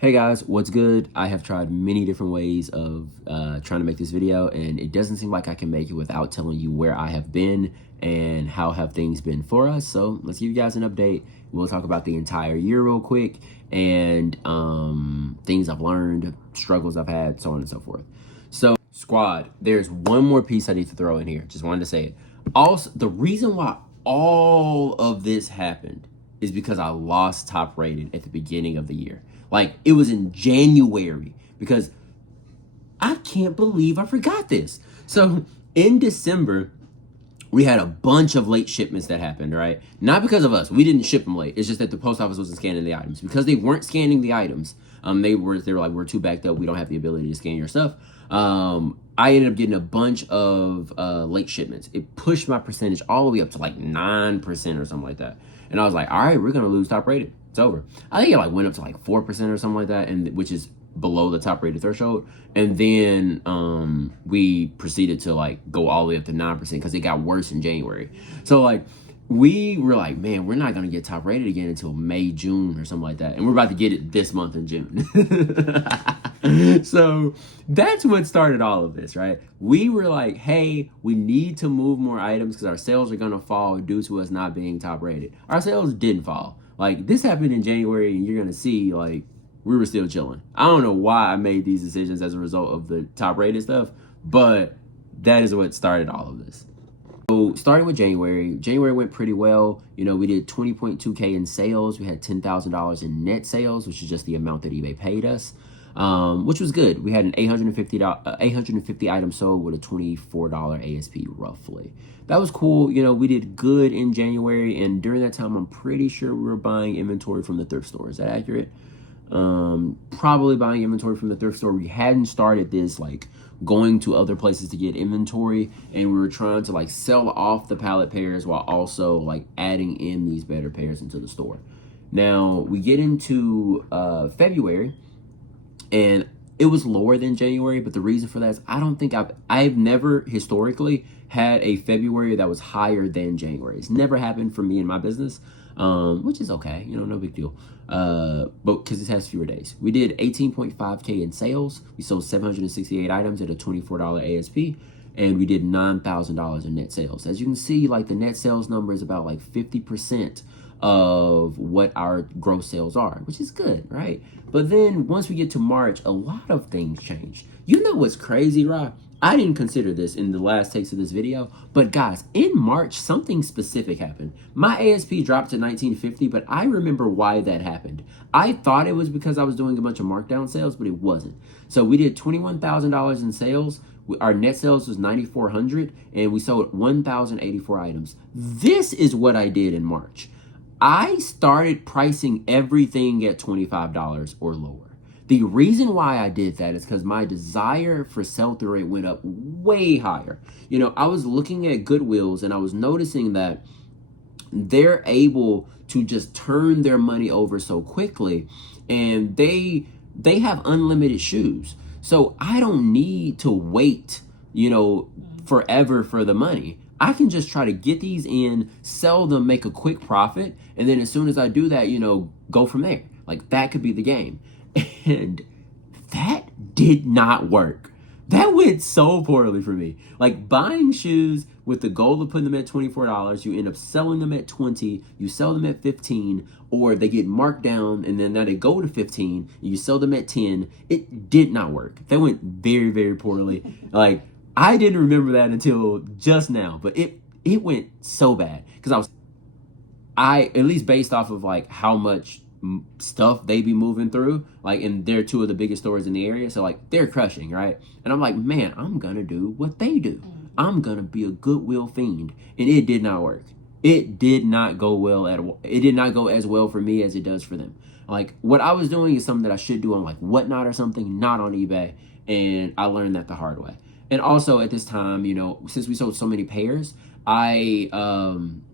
Hey guys, what's good? I have tried many different ways of trying to make this video, and it doesn't seem like I can make it without telling you where I have been and how have things been for us. So let's give you guys an update. We'll talk about the entire year real quick and things I've learned, struggles I've had, so on and so forth. So squad, there's one more piece I need to throw in here. Just wanted to say it. Also, the reason why all of this happened is because I lost top rated at the beginning of the year. Like, it was in January, because I can't believe I forgot this. So in December, we had a bunch of late shipments that happened, right? Not because of us. We didn't ship them late. It's just that the post office wasn't scanning the items. Because they weren't scanning the items, they were like, we're too backed up. We don't have the ability to scan your stuff. I ended up getting a bunch of late shipments. It pushed my percentage all the way up to like 9% or something like that. And I was like, all right, we're going to lose top rated. It's over. I think it like went up to like 4% or something like that, and which is below the top rated threshold. And then we proceeded to like go all the way up to 9% because it got worse in January. So like we were like, man, we're not going to get top rated again until May, June or something like that. And we're about to get it this month in June. So that's what started all of this, right? We were like, hey, we need to move more items because our sales are going to fall due to us not being top rated. Our sales didn't fall. Like, this happened in January, and you're going to see, like, we were still chilling. I don't know why I made these decisions as a result of the top rated stuff, but that is what started all of this. So starting with January went pretty well. You know, we did 20.2K in sales. We had $10,000 in net sales, which is just the amount that eBay paid us, which was good. We had an 850 items sold with a $24 ASP roughly. That was cool. You know, we did good in January, and during that time, I'm pretty sure we were buying inventory from the thrift store. Is that accurate? Probably buying inventory from the thrift store. We hadn't started this like going to other places to get inventory, and we were trying to like sell off the pallet pairs while also like adding in these better pairs into the store. Now we get into February, and it was lower than January, but the reason for that is I don't think I've never historically had a February that was higher than January. It's never happened for me in my business, which is okay, you know, no big deal. But because it has fewer days. We did 18.5K in sales. We sold 768 items at a $24 ASP, and we did $9,000 in net sales. As you can see, like the net sales number is about like 50% of what our gross sales are, which is good, right? But then once we get to March, a lot of things change. You know what's crazy, Rob? I didn't consider this in the last takes of this video, but guys, in March, something specific happened. My ASP dropped to 1950, but I remember why that happened. I thought it was because I was doing a bunch of markdown sales, but it wasn't. So we did $21,000 in sales. Our net sales was $9,400, and we sold 1,084 items. This is what I did in March. I started pricing everything at $25 or lower. The reason why I did that is because my desire for sell-through rate went up way higher. You know, I was looking at Goodwills, and I was noticing that they're able to just turn their money over so quickly, and they have unlimited shoes. So I don't need to wait, you know, forever for the money. I can just try to get these in, sell them, make a quick profit, and then as soon as I do that, you know, go from there. Like, that could be the game. And that did not work. That went so poorly for me. Like, buying shoes with the goal of putting them at $24, you end up selling them at $20, you sell them at $15, or they get marked down and then now they go to $15, you sell them at $10. It did not work. That went very, very poorly. Like, I didn't remember that until just now, but it went so bad because I at least based off of like how much stuff they be moving through, like, and they're two of the biggest stores in the area, so like they're crushing, right? And I'm like, man, I'm gonna do what they do. I'm gonna be a Goodwill fiend, and it did not work. It did not go well it did not go as well for me as it does for them. Like, what I was doing is something that I should do on like Whatnot or something, not on eBay, and I learned that the hard way. And also at this time, you know, since we sold so many pairs, I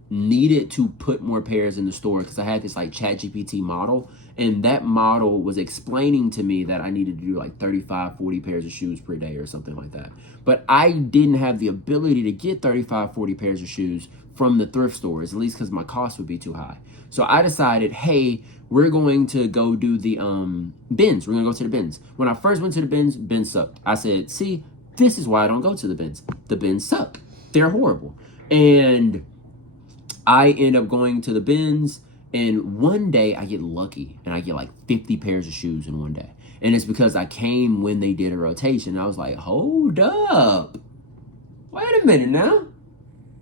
needed to put more pairs in the store because I had this like ChatGPT model, and that model was explaining to me that I needed to do like 35, 40 pairs of shoes per day or something like that. But I didn't have the ability to get 35, 40 pairs of shoes from the thrift stores, at least because my cost would be too high. So I decided, hey, we're going to go do the bins. We're going to go to the bins. When I first went to the bins sucked. I said, see, this is why I don't go to the bins. The bins suck. They're horrible. And I end up going to the bins, and one day I get lucky and I get like 50 pairs of shoes in one day. And it's because I came when they did a rotation. I was like, hold up. Wait a minute now.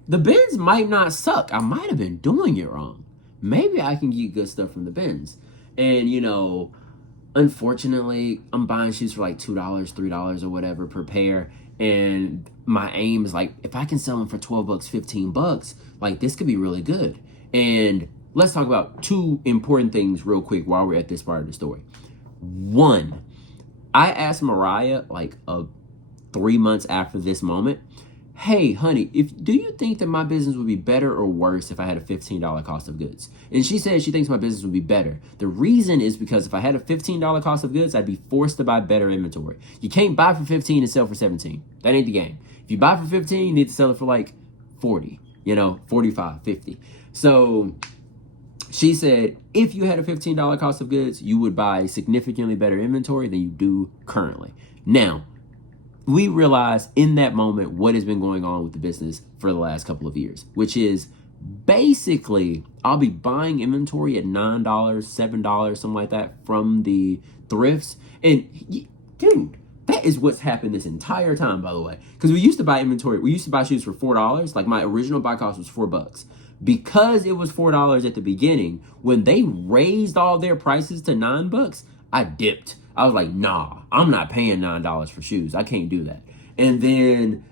The bins might not suck. I might have been doing it wrong. Maybe I can get good stuff from the bins. And, you know, unfortunately, I'm buying shoes for like $2, $3 or whatever per pair. And my aim is like, if I can sell them for 12 bucks, 15 bucks, like this could be really good. And let's talk about two important things real quick while we're at this part of the story. One, I asked Mariah like 3 months after this moment, hey, honey, do you think that my business would be better or worse if I had a $15 cost of goods? And she said she thinks my business would be better. The reason is because if I had a $15 cost of goods, I'd be forced to buy better inventory. You can't buy for 15 and sell for 17. That ain't the game. If you buy for 15, you need to sell it for like 40, 45, 50. So she said, if you had a $15 cost of goods, you would buy significantly better inventory than you do currently. Now, we realized in that moment what has been going on with the business for the last couple of years, which is basically I'll be buying inventory at $9, $7, something like that from the thrifts. And dude, that is what's happened this entire time, by the way. Because we used to buy inventory. We used to buy shoes for $4. Like my original buy cost was $4. Because it was $4 at the beginning, when they raised all their prices to $9, I dipped. I was like, nah, I'm not paying $9 for shoes. I can't do that. And then,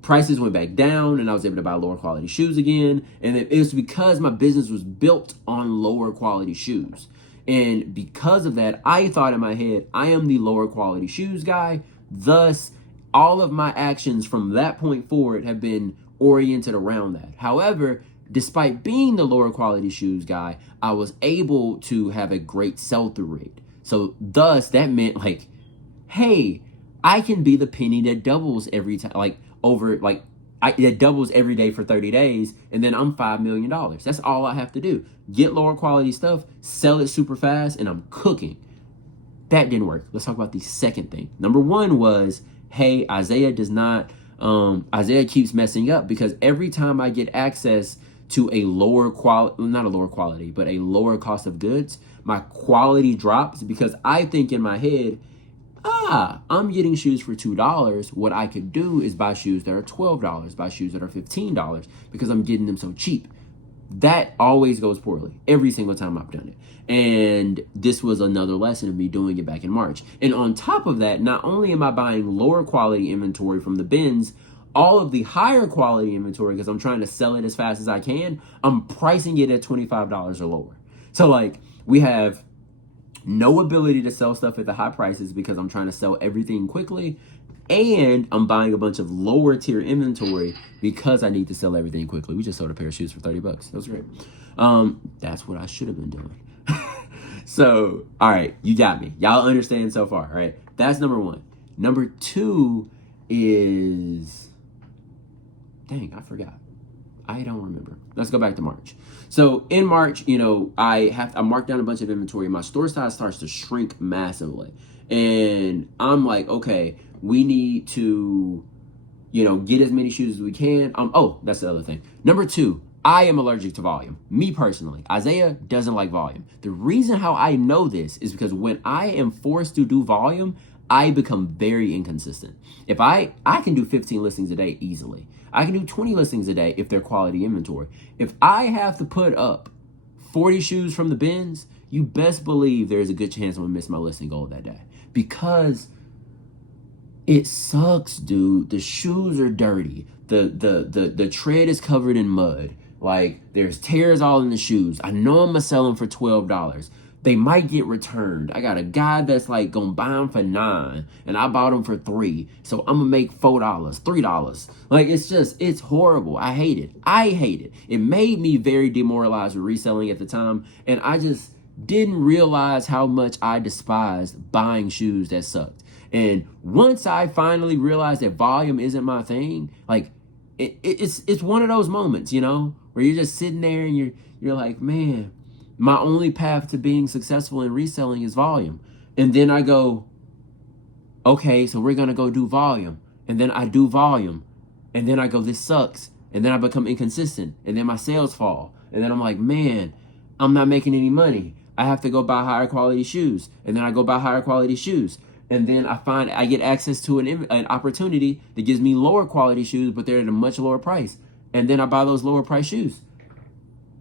prices went back down and I was able to buy lower quality shoes again. And it was because my business was built on lower quality shoes. And because of that, I thought in my head, I am the lower quality shoes guy. Thus, all of my actions from that point forward have been oriented around that. However, despite being the lower quality shoes guy, I was able to have a great sell-through rate. So thus that meant like, hey, I can be the penny that doubles every time, that doubles every day for 30 days. And then I'm $5 million. That's all I have to do. Get lower quality stuff, sell it super fast, and I'm cooking. That didn't work. Let's talk about the second thing. Number one was, hey, Isaiah keeps messing up because every time I get access to a lower cost of goods, my quality drops because I think in my head, I'm getting shoes for $2. What I could do is buy shoes that are $12, buy shoes that are $15 because I'm getting them so cheap. That always goes poorly every single time I've done it. And this was another lesson of me doing it back in March. And on top of that, not only am I buying lower quality inventory from the bins, all of the higher quality inventory, because I'm trying to sell it as fast as I can, I'm pricing it at $25 or lower. So like we have no ability to sell stuff at the high prices because I'm trying to sell everything quickly. And I'm buying a bunch of lower tier inventory because I need to sell everything quickly. We just sold a pair of shoes for $30. That was great. That's what I should have been doing. So, all right, you got me. Y'all understand so far, all right? That's number one. Number two is, dang, I forgot. I don't remember. Let's go back to March. So in March, I marked down a bunch of inventory. My store size starts to shrink massively. And I'm like, okay, we need to, get as many shoes as we can. That's the other thing. Number two, I am allergic to volume. Me personally. Isaiah doesn't like volume. The reason how I know this is because when I am forced to do volume, I become very inconsistent. If I can do 15 listings a day easily. I can do 20 listings a day if they're quality inventory. If I have to put up 40 shoes from the bins, you best believe there's a good chance I'm gonna miss my listing goal that day. Because it sucks, dude. The shoes are dirty. The tread is covered in mud. Like, there's tears all in the shoes. I know I'm gonna sell them for $12. They might get returned. I got a guy that's like gonna buy them for $9 and I bought them for $3. So I'm gonna make $4, $3. Like, it's horrible. I hate it. It made me very demoralized with reselling at the time. And I just didn't realize how much I despised buying shoes that sucked. And once I finally realized that volume isn't my thing, like, it's one of those moments, where you're just sitting there and you're like, man, my only path to being successful in reselling is volume. And then I go, okay, so we're gonna go do volume. And then I do volume. And then I go, this sucks. And then I become inconsistent. And then my sales fall. And then I'm like, man, I'm not making any money. I have to go buy higher quality shoes. And then I go buy higher quality shoes. And then I get access to an opportunity that gives me lower quality shoes, but they're at a much lower price. And then I buy those lower price shoes.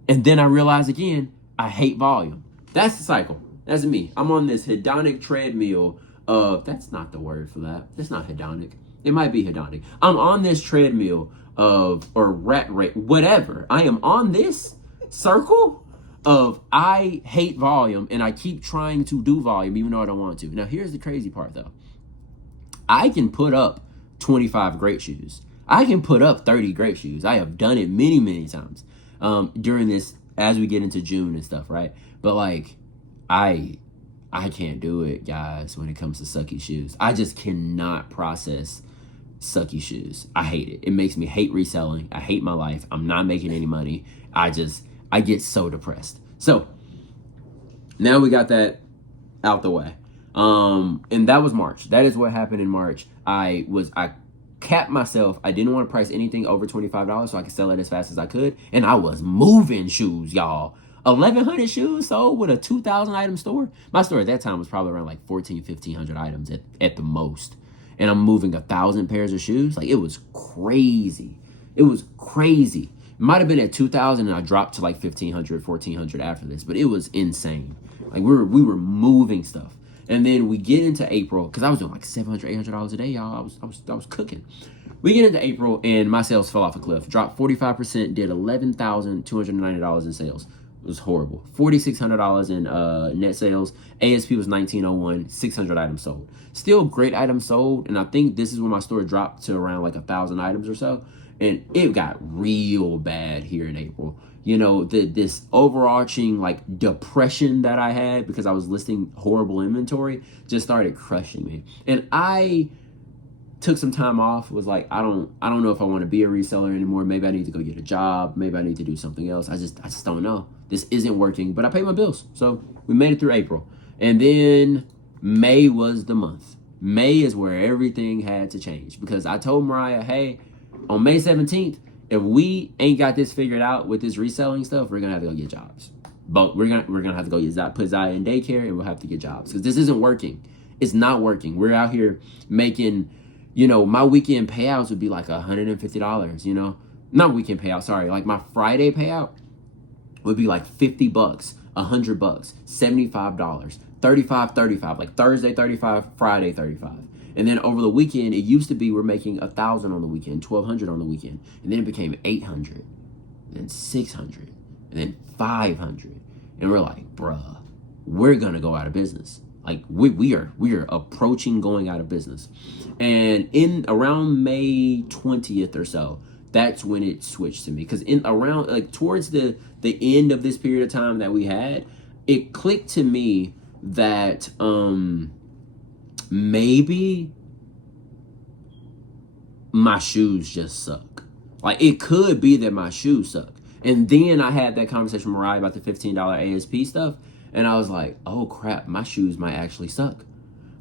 And then I realize again, I hate volume. That's the cycle. That's me. I'm on this hedonic treadmill of, that's not the word for that. It's not hedonic. It might be hedonic. I'm on this treadmill of, or rat rate, whatever. I am on this circle of I hate volume and I keep trying to do volume even though I don't want to. Now here's the crazy part though. I can put up 25 great shoes. I can put up 30 great shoes. I have done it many, many times during this, as we get into June and stuff, right? But like, I can't do it, guys, when it comes to sucky shoes. I just cannot process sucky shoes. I hate it. It makes me hate reselling. I hate my life. I'm not making any money. I get so depressed. So now we got that out the way. And that was March. That is what happened in March. I capped myself. I didn't want to price anything over $25 so I could sell it as fast as I could. And I was moving shoes, y'all. 1,100 shoes sold with a 2,000 item store. My store at that time was probably around like 1,500 items at the most. And I'm moving 1,000 pairs of shoes. Like, it was crazy. It was crazy. It might have been at 2,000 and I dropped to like 1,500, 1,400 after this. But it was insane. Like, we were moving stuff. And then we get into April, because I was doing like $700, $800 a day, y'all. I was cooking. We get into April and my sales fell off a cliff. Dropped 45%, did $11,290 in sales. It was horrible. $4,600 in net sales. ASP was $1,901. 600 items sold. Still great items sold. And I think this is when my store dropped to around like 1,000 items or so. And it got real bad here in April. This overarching like depression that I had because I was listing horrible inventory just started crushing me. And I took some time off, was like, I don't know if I want to be a reseller anymore. Maybe I need to go get a job. Maybe I need to do something else. I just don't know. This isn't working, but I pay my bills. So we made it through April. And then May was the month. May is where everything had to change because I told Mariah, hey, on May 17th, if we ain't got this figured out with this reselling stuff, we're gonna have to go get jobs. But we're gonna have to go put Zaya in daycare and we'll have to get jobs because this isn't working. It's not working. We're out here making, my weekend payouts would be like $150, not weekend payout, sorry. Like my Friday payout would be like $50, $100, $75, $35, like Thursday 35, Friday 35. And then over the weekend, it used to be we're making 1,000 on the weekend, 1,200 on the weekend. And then it became 800, and then 600, and then 500. And we're like, bruh, we're going to go out of business. Like we are approaching going out of business. And in around May 20th or so, that's when it switched to me. Because towards the end of this period of time that we had, it clicked to me that maybe my shoes just suck. Like, it could be that my shoes suck. And then I had that conversation with Mariah about the $15 ASP stuff. And I was like, oh crap, my shoes might actually suck.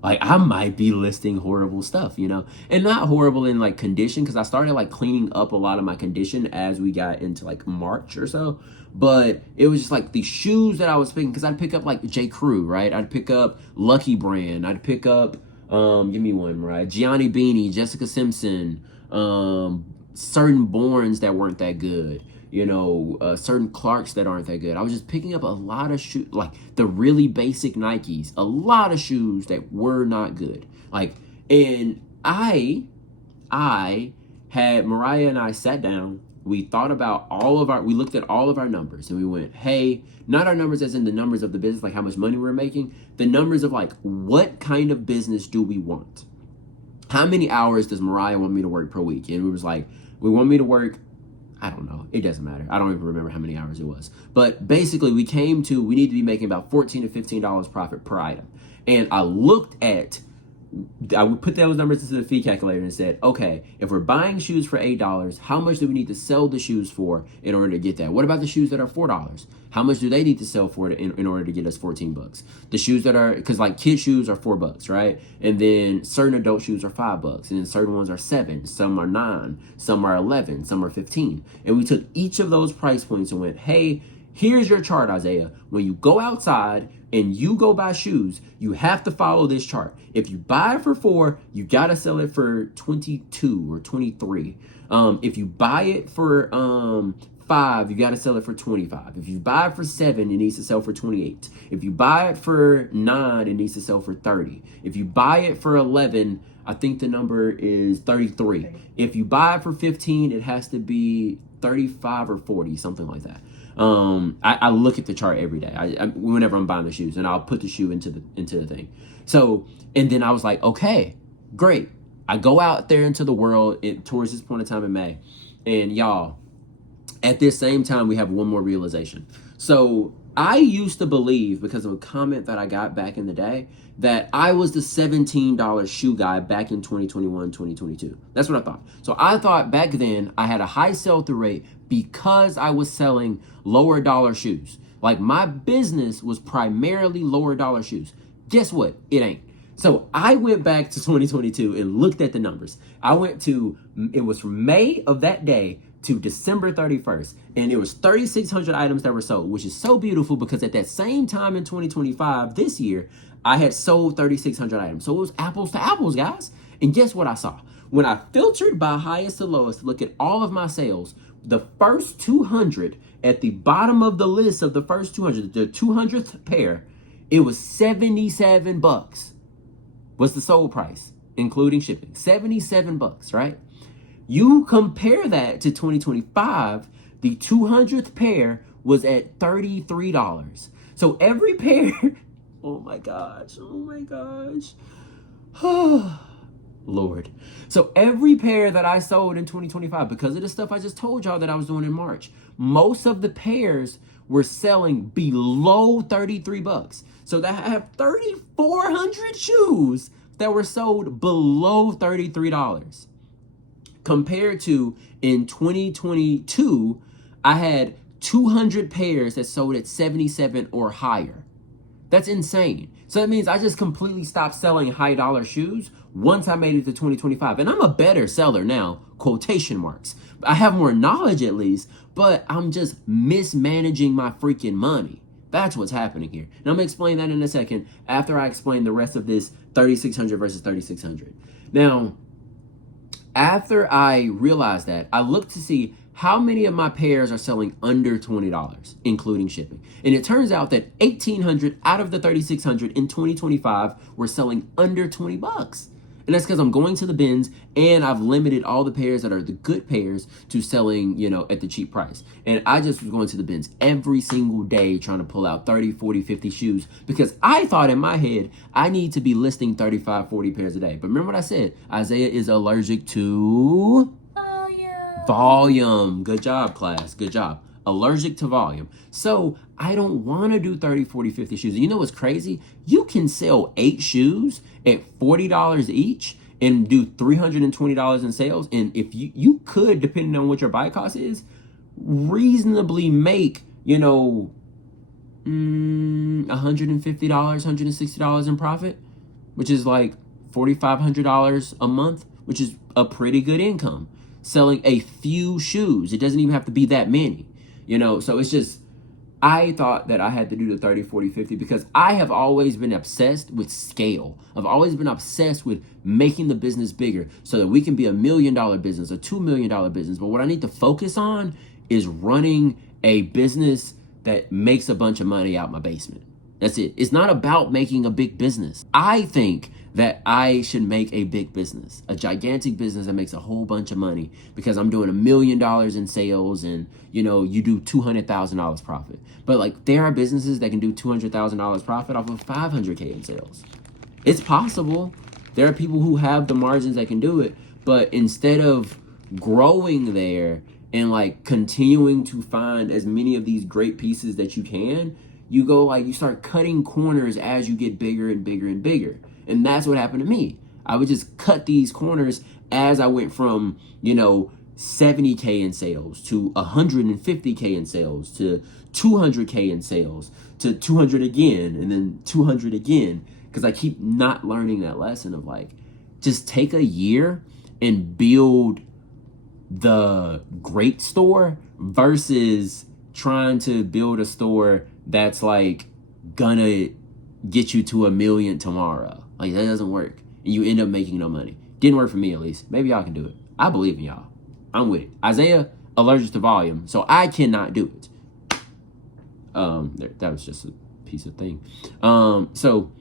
Like, I might be listing horrible stuff, and not horrible in like condition. Cause I started like cleaning up a lot of my condition as we got into like March or so. But it was just like the shoes that I was picking. Cause I'd pick up like J. Crew, right? I'd pick up Lucky Brand. I'd pick up, give me one, right? Gianni Beanie, Jessica Simpson, certain Borns that weren't that good. Certain Clarks that aren't that good. I was just picking up a lot of shoes, like the really basic Nikes, a lot of shoes that were not good. Like, and I had, Mariah and I sat down, we thought about we looked at all of our numbers and we went, hey, not our numbers as in the numbers of the business, like how much money we're making, the numbers of like, what kind of business do we want? How many hours does Mariah want me to work per week? And we was like, we want me to work, I don't know. It doesn't matter. I don't even remember how many hours it was. But basically, we need to be making about $14 to $15 profit per item. And I looked at I would put those numbers into the fee calculator and said, okay, if we're buying shoes for $8, how much do we need to sell the shoes for in order to get that? What about the shoes that are $4? How much do they need to sell for in order to get us 14 bucks? The shoes that are, because like kid shoes are $4, right? And then certain adult shoes are $5, and then certain ones are 7, some are 9, some are 11, some are 15. And we took each of those price points and went, hey, here's your chart, Isaiah. When you go outside and you go buy shoes, you have to follow this chart. If you buy it for 4, you got to sell it for 22 or 23. If you buy it for 5, you got to sell it for 25. If you buy it for 7, it needs to sell for 28. If you buy it for 9, it needs to sell for 30. If you buy it for 11, I think the number is 33. If you buy it for 15, it has to be 35 or 40, something like that. I look at the chart every day. Whenever I'm buying the shoes, and I'll put the shoe into the thing. So, and then I was like, okay, great. I go out there into the world towards this point in time in May, and y'all, at this same time, we have one more realization. So I used to believe, because of a comment that I got back in the day, that I was the $17 shoe guy back in 2021, 2022. That's what I thought. So I thought back then I had a high sell-through rate because I was selling lower dollar shoes. Like my business was primarily lower dollar shoes. Guess what? It ain't. So I went back to 2022 and looked at the numbers. It was from May of that day to December 31st, and it was 3,600 items that were sold, which is so beautiful because at that same time in 2025, this year, I had sold 3,600 items. So it was apples to apples, guys. And guess what I saw? When I filtered by highest to lowest to look at all of my sales, the first 200 at the bottom of the list of the first 200, the 200th pair, it was 77 bucks was the sold price, including shipping. 77 bucks, right? You compare that to 2025, the 200th pair was at $33. So every pair, oh my gosh, Lord. So every pair that I sold in 2025, because of the stuff I just told y'all that I was doing in March, most of the pairs were selling below 33 bucks. So that I have 3,400 shoes that were sold below $33. Compared to in 2022, I had 200 pairs that sold at 77 or higher. That's insane. So that means I just completely stopped selling high dollar shoes once I made it to 2025. And I'm a better seller now, quotation marks. I have more knowledge at least, but I'm just mismanaging my freaking money. That's what's happening here. And I'm gonna explain that in a second after I explain the rest of this 3,600 versus 3,600. Now, after I realized that, I looked to see how many of my pairs are selling under $20, including shipping. And it turns out that 1,800 out of the 3,600 in 2025 were selling under 20 bucks. And that's because I'm going to the bins and I've limited all the pairs that are the good pairs to selling, at the cheap price. And I just was going to the bins every single day trying to pull out 30, 40, 50 shoes because I thought in my head, I need to be listing 35, 40 pairs a day. But remember what I said, Isaiah is allergic to volume. Good job, class. Good job. Allergic to volume. So I don't want to do 30, 40, 50 shoes. And you know what's crazy? You can sell 8 shoes at $40 each and do $320 in sales. And if you could, depending on what your buy cost is, reasonably make, $150, $160 in profit, which is like $4,500 a month, which is a pretty good income. Selling a few shoes. It doesn't even have to be that many. So it's just, I thought that I had to do the 30, 40, 50 because I have always been obsessed with scale. I've always been obsessed with making the business bigger so that we can be $1 million business, a $2 million business. But what I need to focus on is running a business that makes a bunch of money out my basement. That's it. It's not about making a big business. I think that I should make a big business, a gigantic business that makes a whole bunch of money because I'm doing $1 million in sales and, you do $200,000 profit. But there are businesses that can do $200,000 profit off of $500K in sales. It's possible. There are people who have the margins that can do it, but instead of growing there and continuing to find as many of these great pieces that you can, you go you start cutting corners as you get bigger and bigger and bigger. And that's what happened to me. I would just cut these corners as I went from, 70K in sales to 150K in sales to 200K in sales to 200 again and then 200 again. Because I keep not learning that lesson of like, just take a year and build the great store versus trying to build a store that's like gonna get you to 1 million tomorrow. Like, that doesn't work. And you end up making no money. Didn't work for me, at least. Maybe y'all can do it. I believe in y'all. I'm with it. Isaiah, allergic to volume, so I cannot do it. That was just a piece of thing. So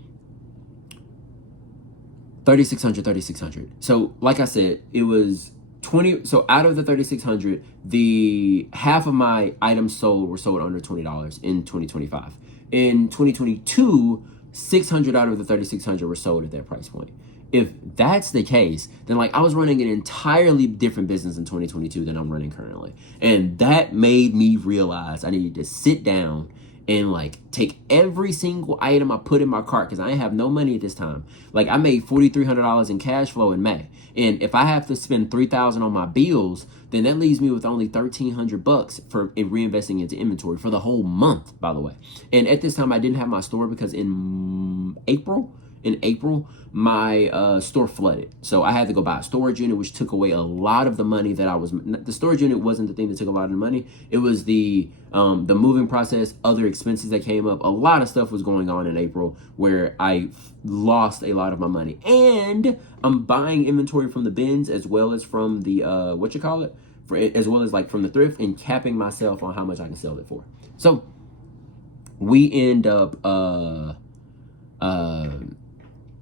3,600. So like I said, it was 20. So out of the 3,600, the half of my items sold were sold under $20 in 2025. In 2022, 600 out of the 3,600 were sold at that price point. If that's the case, then like I was running an entirely different business in 2022 than I'm running currently. And that made me realize I needed to sit down and like take every single item I put in my cart, because I have no money at this time. Like, I made $4,300 in cash flow in May. And if I have to spend $3,000 on my bills, then that leaves me with only $1,300 for reinvesting into inventory for the whole month, by the way. And at this time I didn't have my store because in April, my store flooded. So I had to go buy a storage unit, which took away a lot of the money that the storage unit wasn't the thing that took a lot of the money. It was the moving process, other expenses that came up. A lot of stuff was going on in April where I lost a lot of my money. And I'm buying inventory from the bins as well as from the, as well as like from the thrift, and capping myself on how much I can sell it for. So we end up,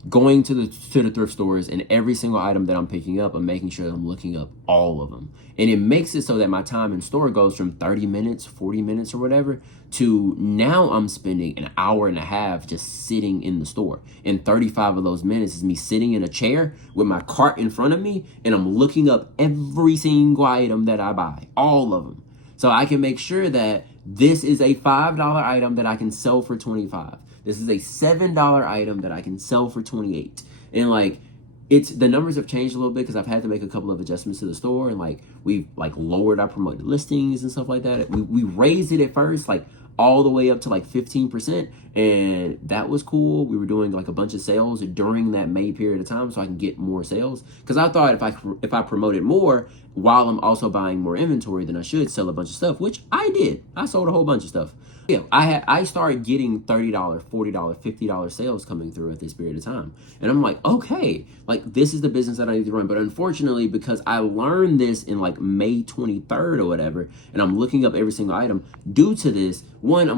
going to the thrift stores, and every single item that I'm picking up, I'm making sure that I'm looking up all of them. And it makes it so that my time in store goes from 30 minutes, 40 minutes or whatever, to now I'm spending an hour and a half just sitting in the store. And 35 of those minutes is me sitting in a chair with my cart in front of me, and I'm looking up every single item that I buy, all of them. So I can make sure that this is a $5 item that I can sell for $25. This is a $7 item that I can sell for $28. And like, the numbers have changed a little bit because I've had to make a couple of adjustments to the store, and like we've like lowered our promoted listings and stuff like that. We raised it at first, like all the way up to like 15%, and that was cool. We were doing like a bunch of sales during that May period of time so I can get more sales, because I thought if I promoted more while I'm also buying more inventory, then I should sell a bunch of stuff, which I did. I sold a whole bunch of stuff. Yeah, I started getting $30, $40, $50 sales coming through at this period of time. And I'm like, okay, like this is the business that I need to run. But unfortunately, because I learned this in like May 23rd or whatever, and I'm looking up every single item, due to this, one,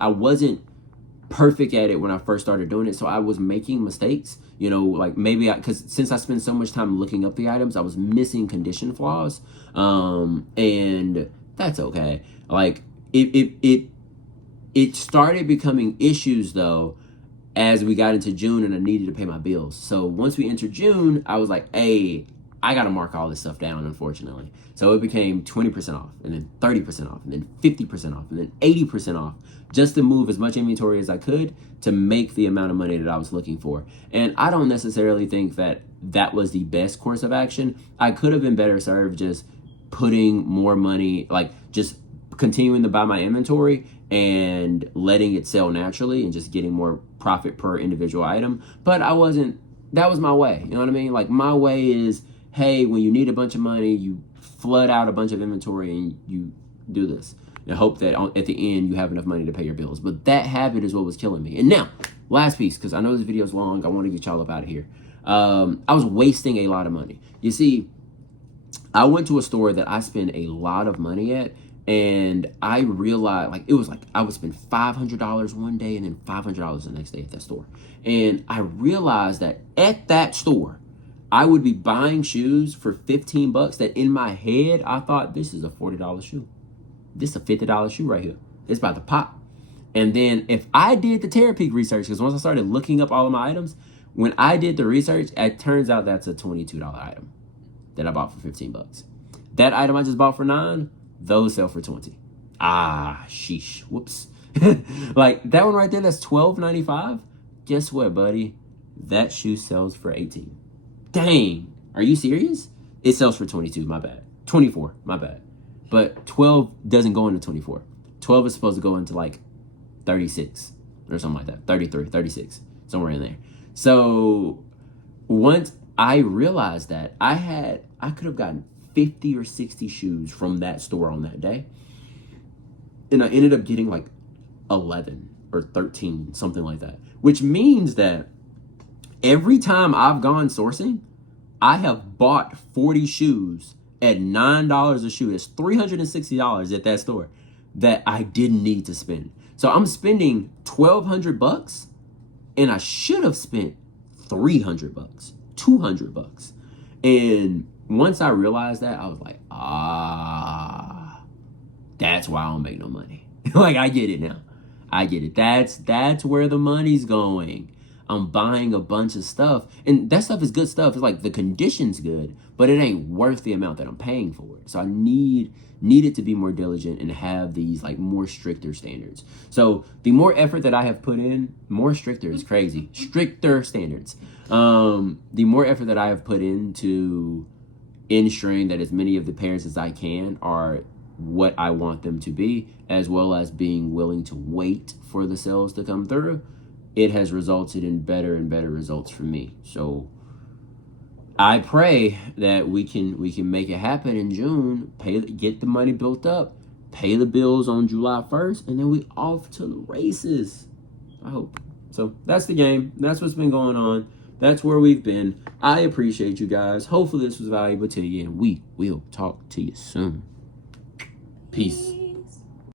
I wasn't perfect at it when I first started doing it. So I was making mistakes, like maybe because since I spent so much time looking up the items, I was missing condition flaws. And that's okay. Like it started becoming issues though as we got into June, and I needed to pay my bills. So once we entered June, I was like, hey, I got to mark all this stuff down, unfortunately. So it became 20% off, and then 30% off, and then 50% off, and then 80% off, just to move as much inventory as I could to make the amount of money that I was looking for. And I don't necessarily think that that was the best course of action. I could have been better served just putting more money, like just continuing to buy my inventory and letting it sell naturally and just getting more profit per individual item. But that was my way. You know what I mean? Like, my way is, hey, when you need a bunch of money, you flood out a bunch of inventory and you do this and hope that at the end you have enough money to pay your bills. But that habit is what was killing me. And now, last piece, because I know this video is long, I want to get y'all up out of here. I was wasting a lot of money. You see, I went to a store that I spend a lot of money at, and I realized, like, it was like I would spend $500 one day and then $500 the next day at that store. And I realized that at that store, I would be buying shoes for $15 that in my head, I thought, this is a $40 shoe. This is a $50 shoe right here. It's about to pop. And then if I did the Terapeak research, because once I started looking up all of my items, when I did the research, it turns out that's a $22 item that I bought for $15. That item I just bought for $9, those sell for $20. Sheesh. Whoops. Like that one right there, that's $12.95. Guess what, buddy? That shoe sells for 18. Dang, are you serious? It sells for 22, my bad. 24, my bad. But 12 doesn't go into 24. 12 is supposed to go into like 36 or something like that. 33, 36, somewhere in there. So once I realized that, I could have gotten 50 or 60 shoes from that store on that day. And I ended up getting like 11 or 13, something like that. Which means that every time I've gone sourcing, I have bought 40 shoes at $9 a shoe. It's $360 at that store that I didn't need to spend. So I'm spending $1,200 and I should have spent $300, $200. And once I realized that, I was like, that's why I don't make no money. Like, I get it now. I get it. That's where the money's going. I'm buying a bunch of stuff, and that stuff is good stuff. It's like the condition's good, but it ain't worth the amount that I'm paying for it. So I need it to be more diligent and have these like more stricter standards. So the more effort that I have put in, more stricter is crazy. Stricter standards. The more effort that I have put into ensuring that as many of the pairs as I can are what I want them to be, as well as being willing to wait for the sales to come through, it has resulted in better and better results for me. So I pray that we can make it happen in June, get the money built up, pay the bills on July 1st, and then we off to the races. I hope. So that's the game. That's what's been going on. That's where we've been. I appreciate you guys. Hopefully this was valuable to you, and we will talk to you soon. Peace.